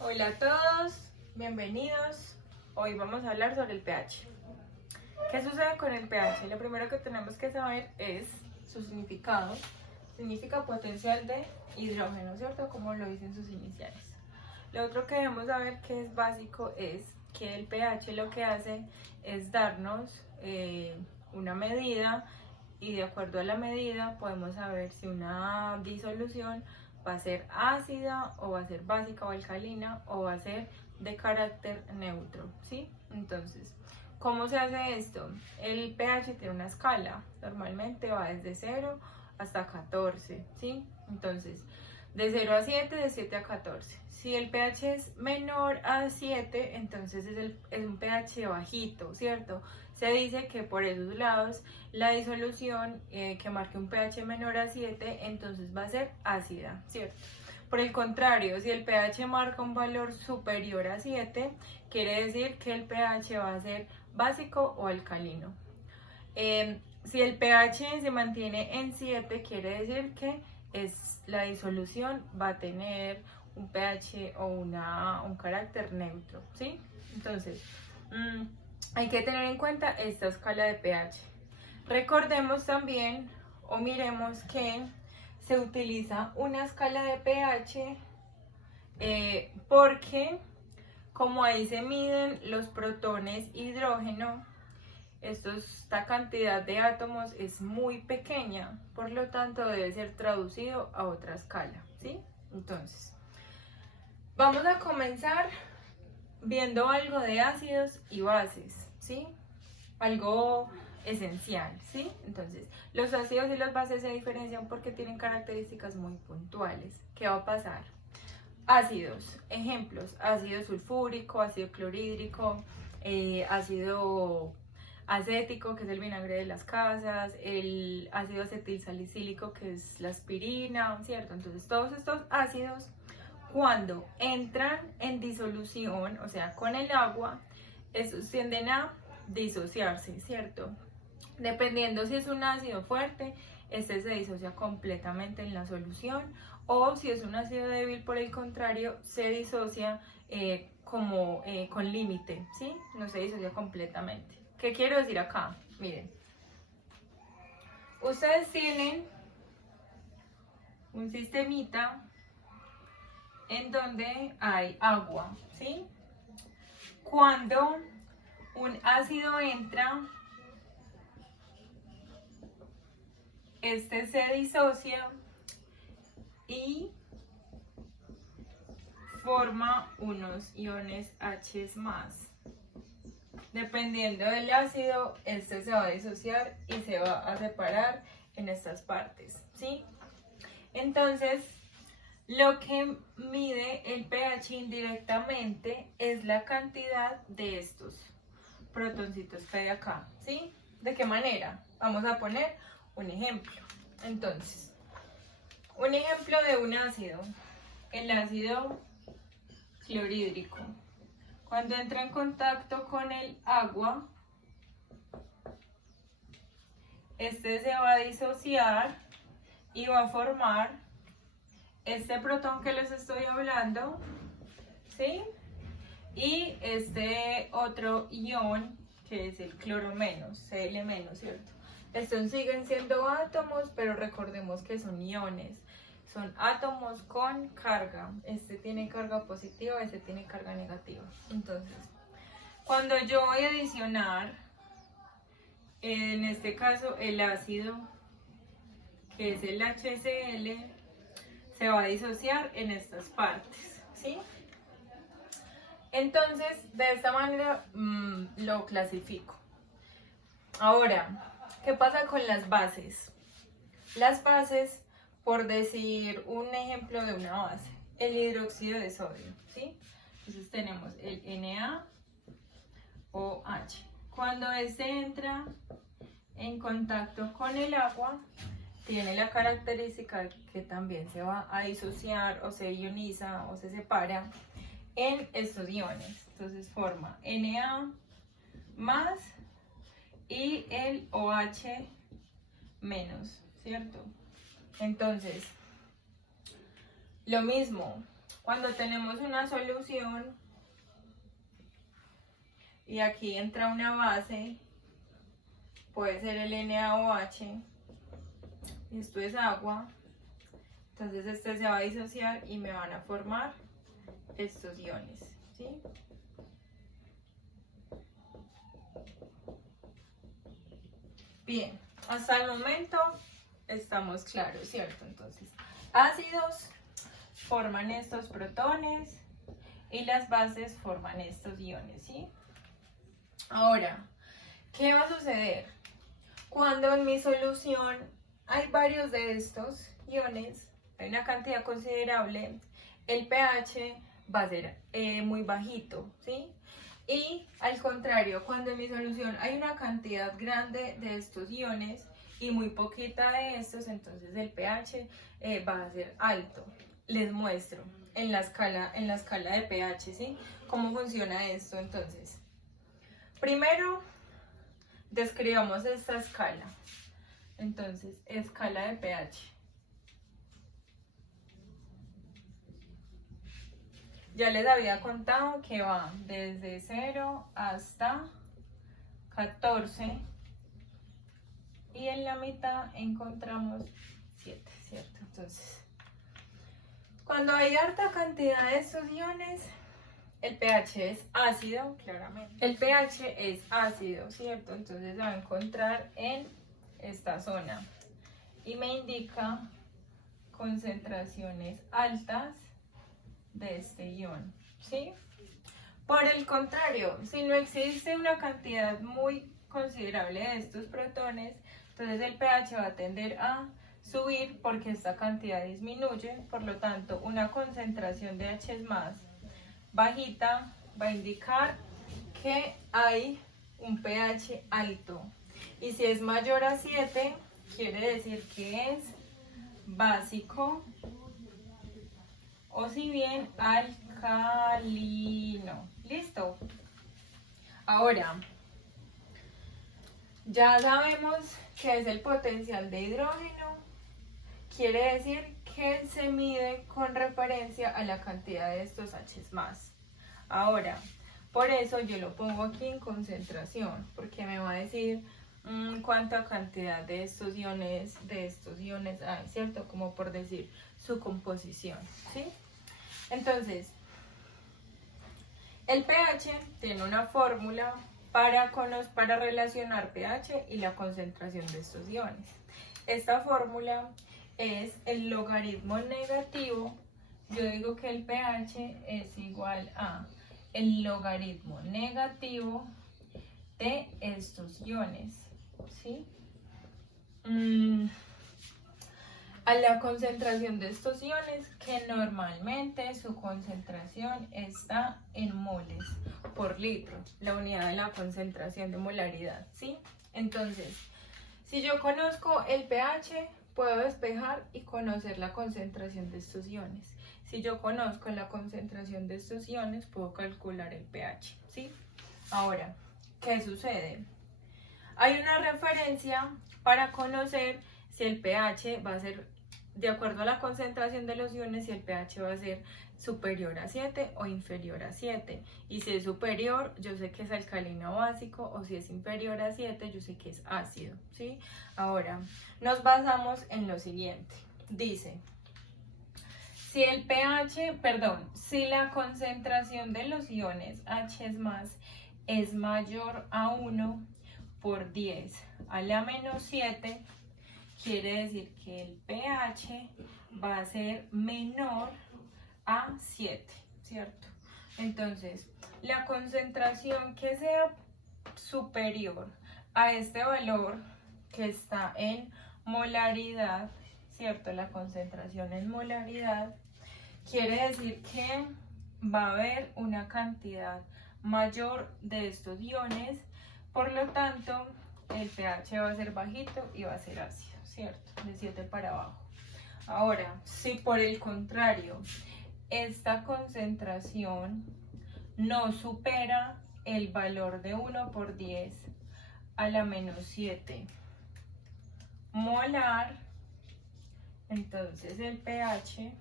Hola a todos, bienvenidos. Hoy vamos a hablar sobre el pH. ¿Qué sucede con el pH? Lo primero que tenemos que saber es su significado. Significa potencial de hidrógeno, ¿cierto? Como lo dicen sus iniciales. Lo otro que debemos saber que es básico es que el pH lo que hace es darnos una medida, y de acuerdo a la medida podemos saber si una disolución va a ser ácida o va a ser básica o alcalina o va a ser de carácter neutro, ¿sí? Entonces, ¿cómo se hace esto? El pH tiene una escala, normalmente va desde 0 hasta 14, ¿sí? Entonces, de 0 a 7, de 7 a 14. Si el pH es menor a 7, entonces es un pH bajito, ¿cierto? Se dice que por esos lados la disolución que marque un pH menor a 7, entonces va a ser ácida, ¿cierto? Por el contrario, si el pH marca un valor superior a 7, quiere decir que el pH va a ser básico o alcalino. Si el pH se mantiene en 7, quiere decir que la disolución va a tener un pH o un carácter neutro, ¿sí? Entonces, hay que tener en cuenta esta escala de pH. Recordemos también o miremos que se utiliza una escala de pH porque como ahí se miden los protones hidrógeno, esta cantidad de átomos es muy pequeña, por lo tanto debe ser traducido a otra escala, ¿sí? Entonces, vamos a comenzar viendo algo de ácidos y bases, ¿sí? Algo esencial, ¿sí? Entonces, los ácidos y las bases se diferencian porque tienen características muy puntuales. ¿Qué va a pasar? Ácidos, ejemplos: ácido sulfúrico, ácido clorhídrico, ácido acético, que es el vinagre de las casas, el ácido acetilsalicílico, que es la aspirina, ¿cierto? Entonces, todos estos ácidos, cuando entran en disolución, o sea, con el agua, estos tienden a disociarse, ¿cierto? Dependiendo si es un ácido fuerte, este se disocia completamente en la solución, o si es un ácido débil, por el contrario, se disocia con límite, ¿sí? No se disocia completamente. ¿Qué quiero decir acá? Miren, ustedes tienen un sistemita en donde hay agua, ¿sí? Cuando un ácido entra, este se disocia y forma unos iones H+. Dependiendo del ácido, este se va a disociar y se va a separar en estas partes, ¿sí? Entonces, lo que mide el pH indirectamente es la cantidad de estos protoncitos que hay acá, ¿sí? ¿De qué manera? Vamos a poner un ejemplo. Entonces, un ejemplo de un ácido, el ácido clorhídrico. Cuando entra en contacto con el agua, este se va a disociar y va a formar este protón que les estoy hablando, ¿sí? Y este otro ion, que es el cloro menos, Cl menos, ¿cierto? Estos siguen siendo átomos, pero recordemos que son iones. Son átomos con carga. Este tiene carga positiva, este tiene carga negativa. Entonces, cuando yo voy a adicionar, en este caso, el ácido, que es el HCl, se va a disociar en estas partes, ¿sí? Entonces, de esta manera lo clasifico. Ahora, ¿qué pasa con las bases? Las bases, por decir un ejemplo de una base, el hidróxido de sodio, ¿sí? Entonces tenemos el NaOH. Cuando este entra en contacto con el agua, tiene la característica que también se va a disociar o se ioniza o se separa en estos iones. Entonces forma Na más y el OH menos, ¿cierto? Entonces, lo mismo, Cuando tenemos una solución y aquí entra una base, puede ser el NaOH, esto es agua, entonces este se va a disociar y me van a formar estos iones, ¿sí? Bien, hasta el momento estamos claros, ¿cierto? Entonces, ácidos forman estos protones y las bases forman estos iones, ¿sí? Ahora, ¿qué va a suceder? Cuando en mi solución hay varios de estos iones, hay una cantidad considerable, el pH va a ser muy bajito, ¿sí? Y al contrario, cuando en mi solución hay una cantidad grande de estos iones y muy poquita de estos, entonces el pH va a ser alto. Les muestro en la escala de pH, ¿sí? ¿Cómo funciona esto entonces? Primero, describamos esta escala. Entonces, escala de pH. Ya les había contado que va desde 0 hasta 14 y en la mitad encontramos 7, ¿cierto? Entonces, cuando hay harta cantidad de estos iones, el pH es ácido, claramente. El pH es ácido, ¿cierto? Entonces se va a encontrar en esta zona y me indica concentraciones altas de este ion, ¿sí? Por el contrario, si no existe una cantidad muy considerable de estos protones, entonces el pH va a tender a subir porque esta cantidad disminuye, por lo tanto una concentración de H más bajita va a indicar que hay un pH alto, y si es mayor a 7 quiere decir que es básico o si bien alcalino. ¿Listo? Ahora, ya sabemos qué es el potencial de hidrógeno. Quiere decir que se mide con referencia a la cantidad de estos H más. Ahora, por eso yo lo pongo aquí en concentración, porque me va a decir cuánta cantidad de estos iones hay, ¿cierto? Como por decir su composición, ¿sí? Entonces, el pH tiene una fórmula para relacionar pH y la concentración de estos iones. Esta fórmula es el logaritmo negativo. Yo digo que el pH es igual a el logaritmo negativo de estos iones, ¿sí? A la concentración de estos iones, que normalmente su concentración está en moles por litro, la unidad de la concentración de molaridad, ¿sí? Entonces, si yo conozco el pH, puedo despejar y conocer la concentración de estos iones. Si yo conozco la concentración de estos iones, puedo calcular el pH, ¿sí? Ahora, ¿qué sucede? Hay una referencia para conocer si el pH va a ser, de acuerdo a la concentración de los iones, si el pH va a ser superior a 7 o inferior a 7. Y si es superior, yo sé que es alcalino básico, o si es inferior a 7, yo sé que es ácido, ¿sí? Ahora, nos basamos en lo siguiente. Dice, si la concentración de los iones H es mayor a 1 por 10 a la menos 7, quiere decir que el pH va a ser menor a 7, ¿cierto? Entonces, la concentración que sea superior a este valor que está en molaridad, ¿cierto? La concentración en molaridad quiere decir que va a haber una cantidad mayor de estos iones, por lo tanto el pH va a ser bajito y va a ser ácido, ¿cierto? De 7 para abajo. Ahora, si por el contrario esta concentración no supera el valor de 1 por 10 a la menos 7 molar, entonces el pH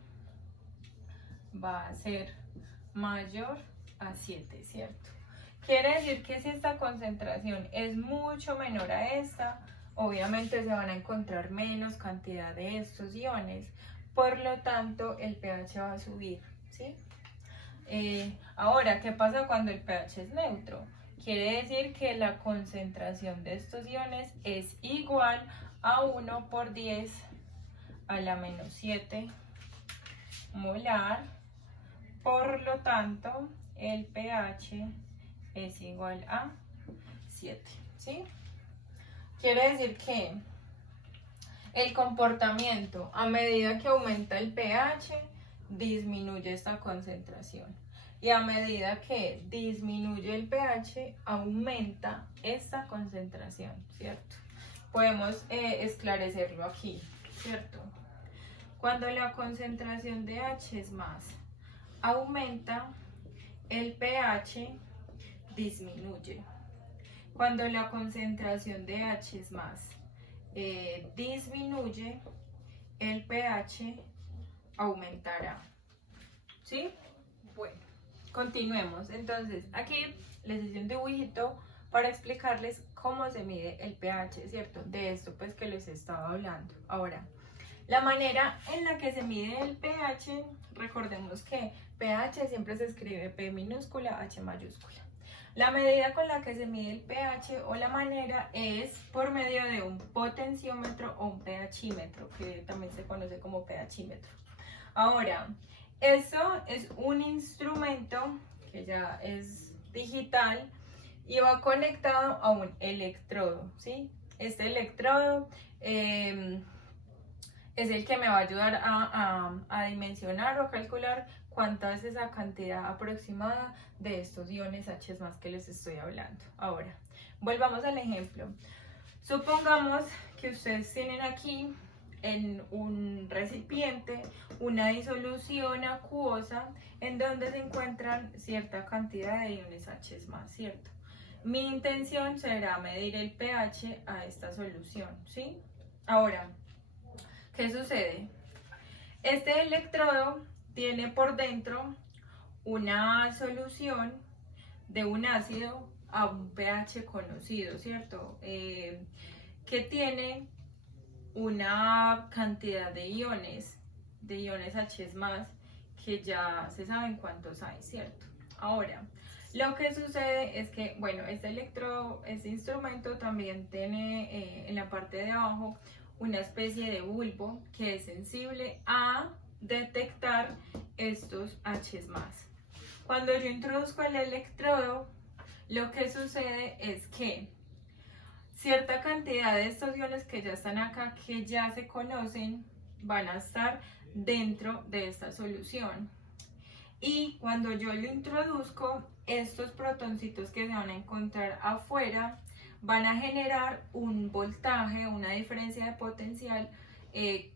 va a ser mayor a 7, ¿cierto? Quiere decir que si esta concentración es mucho menor a esta, obviamente se van a encontrar menos cantidad de estos iones, por lo tanto el pH va a subir, ¿sí? Ahora, ¿qué pasa cuando el pH es neutro? Quiere decir que la concentración de estos iones es igual a 1 por 10 a la menos 7 molar, por lo tanto el pH es igual a 7, ¿sí? Quiere decir que el comportamiento a medida que aumenta el pH disminuye esta concentración y a medida que disminuye el pH aumenta esta concentración, ¿cierto? Podemos esclarecerlo aquí, ¿cierto? Cuando la concentración de H es más aumenta, el pH disminuye. Cuando la concentración de H es más disminuye, el pH aumentará, ¿sí? Bueno, continuemos. Entonces, aquí les hice un dibujito para explicarles cómo se mide el pH, ¿cierto? De esto pues que les estaba hablando. Ahora, la manera en la que se mide el pH, recordemos que pH siempre se escribe P minúscula, H mayúscula. La medida con la que se mide el pH o la manera es por medio de un potenciómetro o un pHímetro, que también se conoce como pHímetro. Ahora, esto es un instrumento que ya es digital y va conectado a un electrodo, ¿sí? Este electrodo es el que me va a ayudar a dimensionar o a calcular cuánta es esa cantidad aproximada de estos iones H más que les estoy hablando. Ahora, volvamos al ejemplo. Supongamos que ustedes tienen aquí en un recipiente una disolución acuosa en donde se encuentran cierta cantidad de iones H más, ¿cierto? Mi intención será medir el pH a esta solución, ¿sí? Ahora, ¿qué sucede? Este electrodo tiene por dentro una solución de un ácido a un pH conocido, ¿cierto? Que tiene una cantidad de iones H más, que ya se saben cuántos hay, ¿cierto? Ahora, lo que sucede es que, bueno, este instrumento también tiene en la parte de abajo una especie de bulbo que es sensible a detectar estos H más. Cuando yo introduzco el electrodo, lo que sucede es que cierta cantidad de estos iones que ya están acá, que ya se conocen, van a estar dentro de esta solución. Y cuando yo lo introduzco, estos protoncitos que se van a encontrar afuera van a generar un voltaje, una diferencia de potencial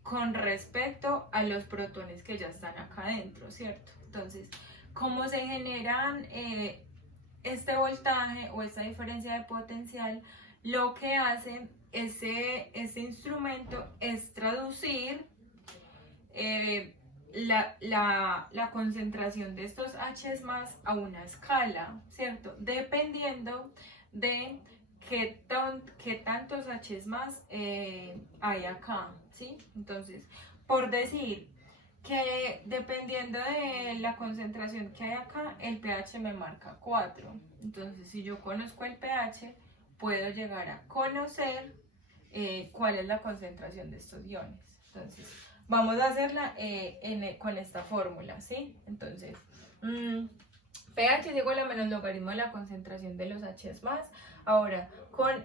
con respecto a los protones que ya están acá adentro, ¿cierto? Entonces, ¿cómo se generan este voltaje o esta diferencia de potencial? Lo que hace este instrumento es traducir la concentración de estos H más a una escala, ¿cierto? Dependiendo de qué tantos H más hay acá, ¿sí? Entonces, por decir que dependiendo de la concentración que hay acá, el pH me marca 4. Entonces, si yo conozco el pH, puedo llegar a conocer cuál es la concentración de estos iones. Entonces, vamos a hacerla con esta fórmula, ¿sí? Entonces, pH es igual a menos logaritmo de la concentración de los H más. Ahora,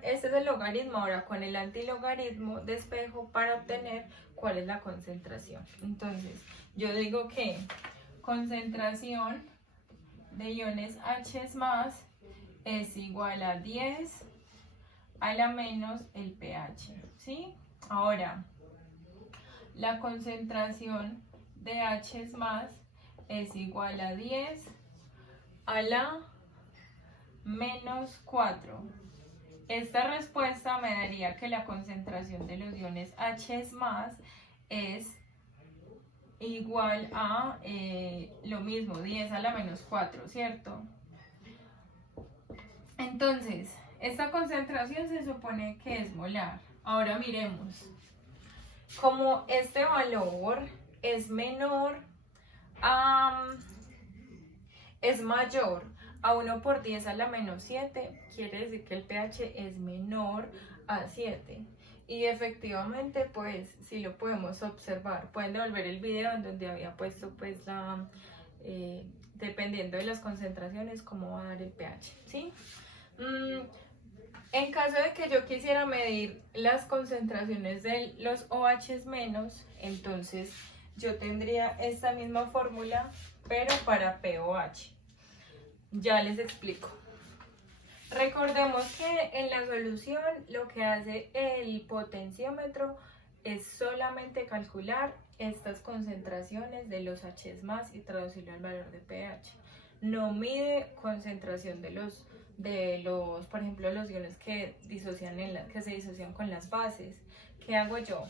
este es el logaritmo, ahora con el antilogaritmo despejo para obtener cuál es la concentración. Entonces, yo digo que concentración de iones H más es igual a 10 a la menos el pH, ¿sí? Ahora, la concentración de H más es igual a 10 a la menos 4. Esta respuesta me daría que la concentración de los iones H más es igual a lo mismo, 10 a la menos 4, ¿cierto? Entonces, esta concentración se supone que es molar. Ahora miremos. Como este valor es menor a, es mayor a 1 por 10 a la menos 7, quiere decir que el pH es menor a 7. Y efectivamente, pues, sí lo podemos observar. Pueden devolver el video en donde había puesto, pues, dependiendo de las concentraciones, cómo va a dar el pH, ¿sí? En caso de que yo quisiera medir las concentraciones de los OH menos, entonces yo tendría esta misma fórmula, pero para pOH. Ya les explico. Recordemos que en la solución lo que hace el potenciómetro es solamente calcular estas concentraciones de los H más y traducirlo al valor de pH. No mide concentración de los, por ejemplo, los iones que se disocian con las bases. ¿Qué hago yo?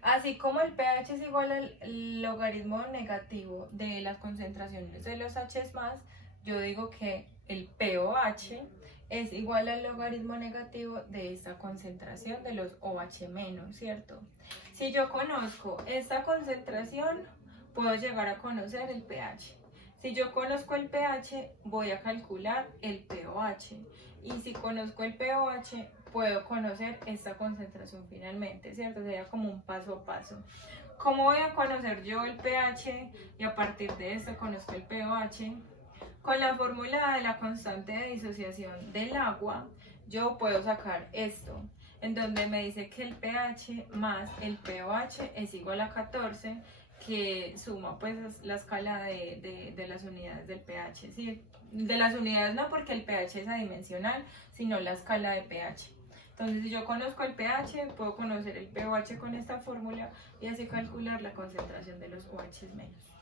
Así como el pH es igual al logaritmo negativo de las concentraciones de los H más, yo digo que el pOH es igual al logaritmo negativo de esta concentración de los OH menos, ¿cierto? Si yo conozco esta concentración, puedo llegar a conocer el pH. Si yo conozco el pH, voy a calcular el pOH. Y si conozco el pOH, puedo conocer esta concentración finalmente, ¿cierto? Sería como un paso a paso. ¿Cómo voy a conocer yo el pH? Y a partir de esto conozco el pOH. Con la fórmula de la constante de disociación del agua, yo puedo sacar esto, en donde me dice que el pH más el pOH es igual a 14, que suma pues la escala de las unidades del pH, ¿sí? De las unidades no, porque el pH es adimensional, sino la escala de pH. Entonces, si yo conozco el pH, puedo conocer el pOH con esta fórmula y así calcular la concentración de los OH menos.